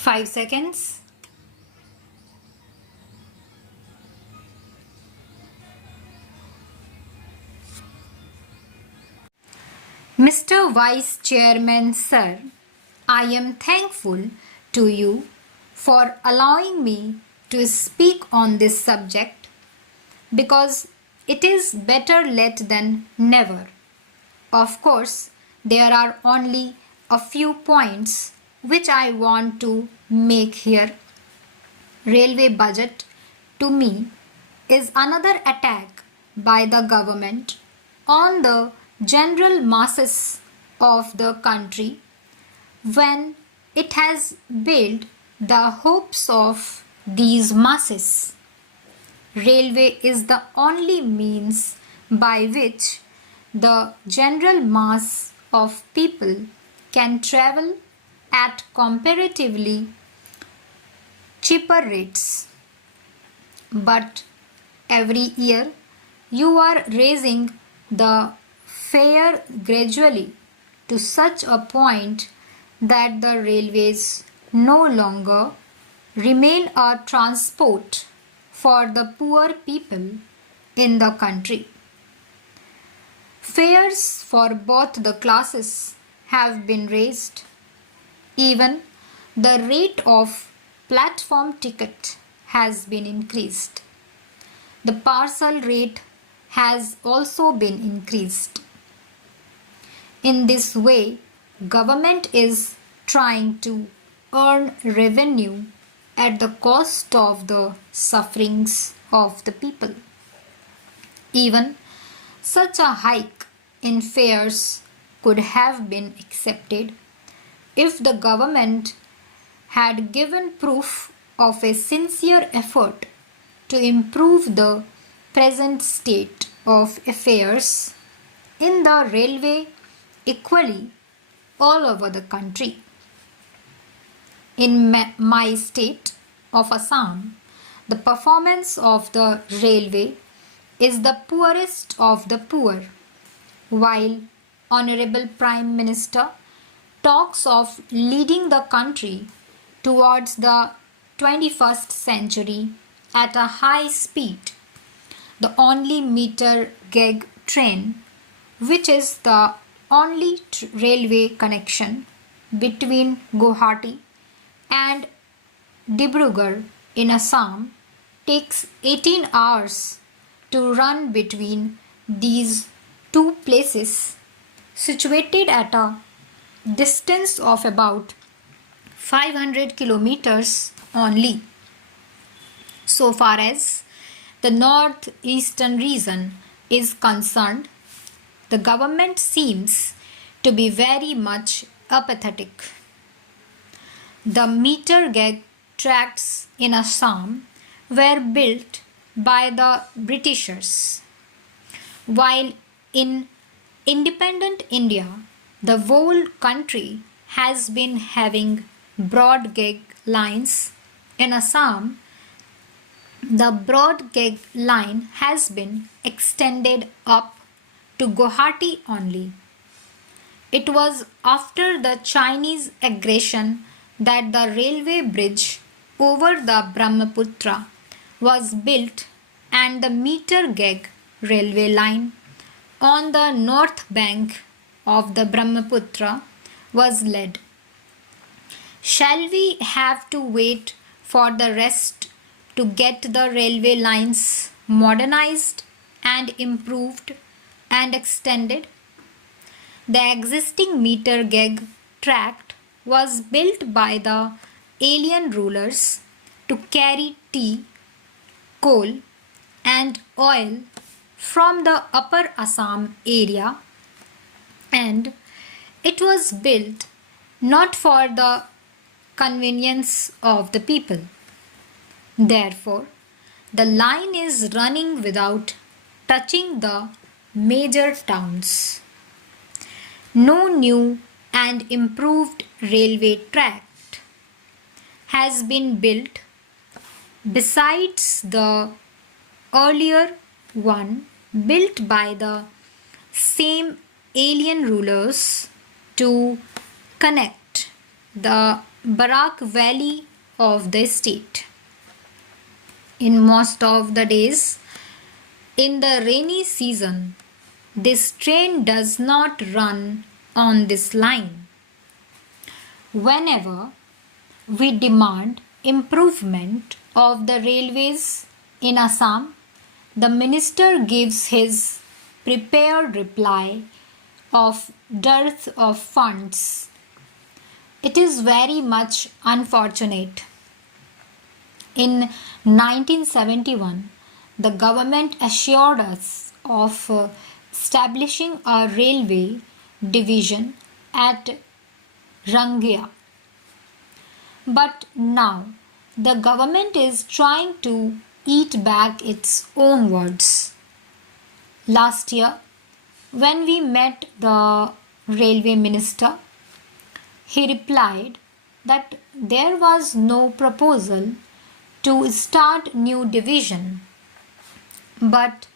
5 seconds. Mr. Vice Chairman, Sir, I am thankful to you for allowing me to speak on this subject because it is better late than never. Of course, there are only a few points which I want to make here. Railway budget to me is another attack by the government on the general masses of the country when it has built the hopes of these masses. Railway is the only means by which the general mass of people can travel at comparatively cheaper rates. But every year you are raising the fare gradually to such a point that the railways no longer remain a transport for the poor people in the country. Fares for both the classes have been raised. Even the rate of platform ticket has been increased. The parcel rate has also been increased. In this way, government is trying to earn revenue at the cost of the sufferings of the people. Even such a hike in fares could have been accepted if the government had given proof of a sincere effort to improve the present state of affairs in the railway equally all over the country. In my state of Assam, the performance of the railway is the poorest of the poor, while Honorable Prime Minister talks of leading the country towards the 21st century at a high speed. The only meter gauge train, which is the only railway connection between Guwahati and Dibrugarh in Assam, takes 18 hours to run between these two places situated at a distance of about 500 kilometers only. So far as the northeastern region is concerned, the government seems to be very much apathetic. The meter gauge tracks in Assam were built by the Britishers, while in independent India, the whole country has been having broad gauge lines. In Assam, the broad gauge line has been extended up to Guwahati only. It was after the Chinese aggression that the railway bridge over the Brahmaputra was built and the meter gauge railway line on the north bank of the Brahmaputra was laid. Shall we have to wait for the rest to get the railway lines modernized and improved and extended? The existing meter gauge tract was built by the alien rulers to carry tea, coal and oil from the upper Assam area, and it was built not for the convenience of the people. Therefore, the line is running without touching the major towns. No new and improved railway tract has been built besides the earlier one built by the same alien rulers to connect the Barak Valley of the state. In most of the days, in the rainy season, this train does not run on this line. Whenever we demand improvement of the railways in Assam, the minister gives his prepared reply of dearth of funds. It is very much unfortunate. In 1971, the government assured us of establishing a railway division at Rangia. But now the government is trying to eat back its own words. Last year, when we met the railway minister, he replied that there was no proposal to start new division, but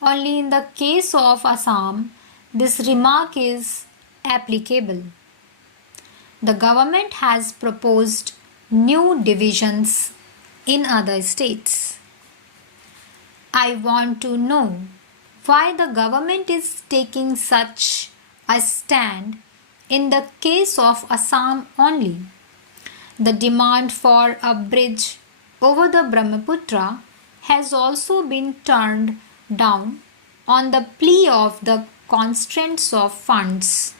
only in the case of Assam this remark is applicable. The government has proposed new divisions in other states. I want to know why the government is taking such a stand in the case of Assam only. The demand for a bridge over the Brahmaputra has also been turned down on the plea of the constraints of funds.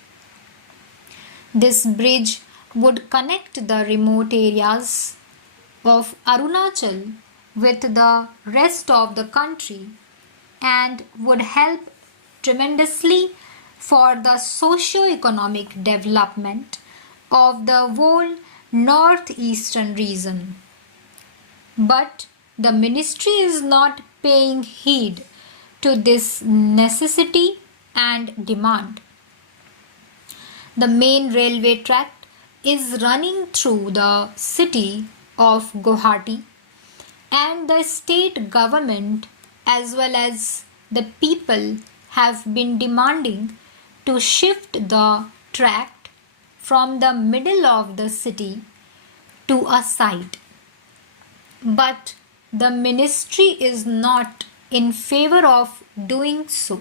This bridge would connect the remote areas of Arunachal with the rest of the country and would help tremendously for the socio-economic development of the whole northeastern region. But the ministry is not paying heed to this necessity and demand. The main railway tract is running through the city of Guwahati, and the state government as well as the people have been demanding to shift the tract from the middle of the city to a side. But the ministry is not in favor of doing so.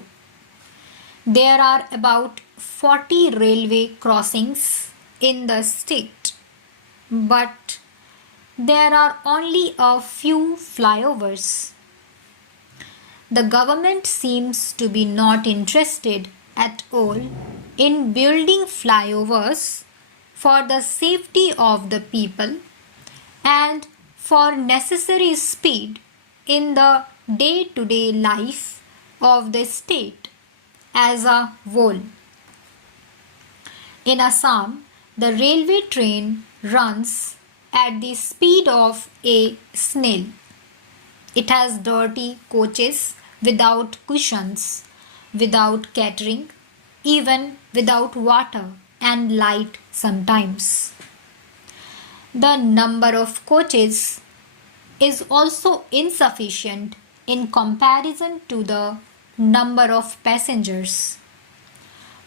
There are about 40 railway crossings in the state, but there are only a few flyovers. The government seems to be not interested at all in building flyovers for the safety of the people and for necessary speed in the day-to-day life of the state as a whole. In Assam, the railway train runs at the speed of a snail. It has dirty coaches without cushions, without catering, even without water and light sometimes. The number of coaches is also insufficient in comparison to the number of passengers.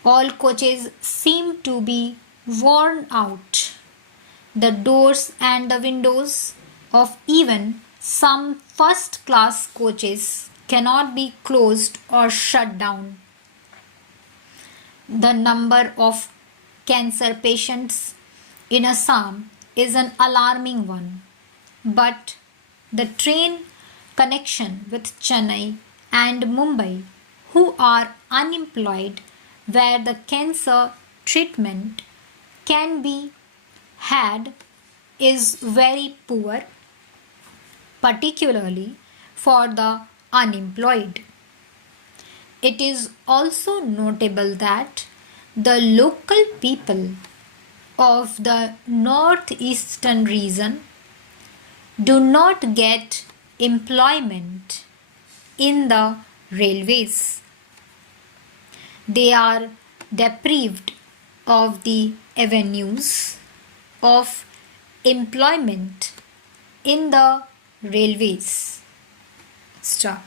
All coaches seem to be worn out. The doors and the windows of even some first class coaches cannot be closed or shut down. The number of cancer patients in Assam is an alarming one, but the train connection with Chennai and Mumbai, who are unemployed, where the cancer treatment can be had, is very poor, particularly for the unemployed. It is also notable that the local people of the northeastern region do not get employment in the railways. They are deprived of the avenues of employment in the railways. Stop.